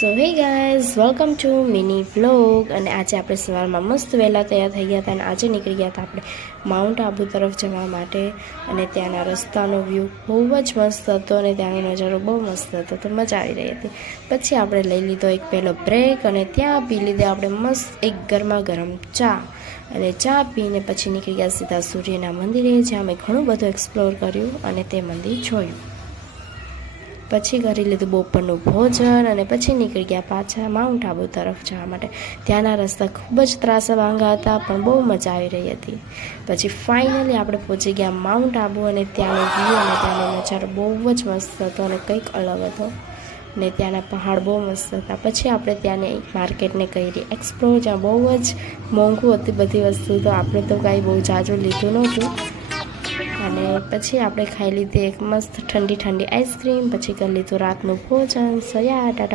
So hey guys, welcome to mini vlog. અને આજે આપણે સવારમાં મસ્ત વહેલા તૈયાર થઈ ગયા હતા અને આજે નીકળી ગયા હતા આપણે માઉન્ટ આબુ તરફ જવા માટે. અને ત્યાંના રસ્તાનો વ્યૂ બહુ જ મસ્ત હતો અને ત્યાંનો નજારો બહુ મસ્ત હતો, તો મજા આવી રહી હતી. પછી આપણે લઈ લીધો એક પહેલો બ્રેક અને ત્યાં પી લીધી આપણે મસ્ત એક ગરમા ગરમ ચા. અને ચા પીને પછી નીકળી ગયા સીધા સૂર્યના મંદિરે, જ્યાં મેં ઘણું બધું એક્સપ્લોર કર્યું અને તે મંદિર જોયું. પછી કરી લીધું બપોરનું ભોજન અને પછી નીકળી ગયા પાછા માઉન્ટ આબુ તરફ જવા માટે. ત્યાંના રસ્તા ખૂબ જ ત્રાસા ભાંગા હતા, પણ બહુ મજા આવી રહી હતી. પછી ફાઇનલી આપણે પહોંચી ગયા માઉન્ટ આબુ અને ત્યાંનો વ્યૂ અને ત્યાંનો નજારો બહુ જ મસ્ત હતો અને કંઈક અલગ હતો. ને ત્યાંના પહાડ બહુ મસ્ત હતા. પછી આપણે ત્યાંની માર્કેટને કરી એક્સપ્લોર, જ્યાં બહુ જ મોંઘું હતી બધી વસ્તુ, તો આપણે તો કાંઈ બહુ જાજુ લીધું નહોતું. અને પછી આપણે ખાઈ લીધી એક મસ્ત ઠંડી ઠંડી આઈસ્ક્રીમ. પછી કરી લીધું રાતનું ભોજન. સો યા ટાટા.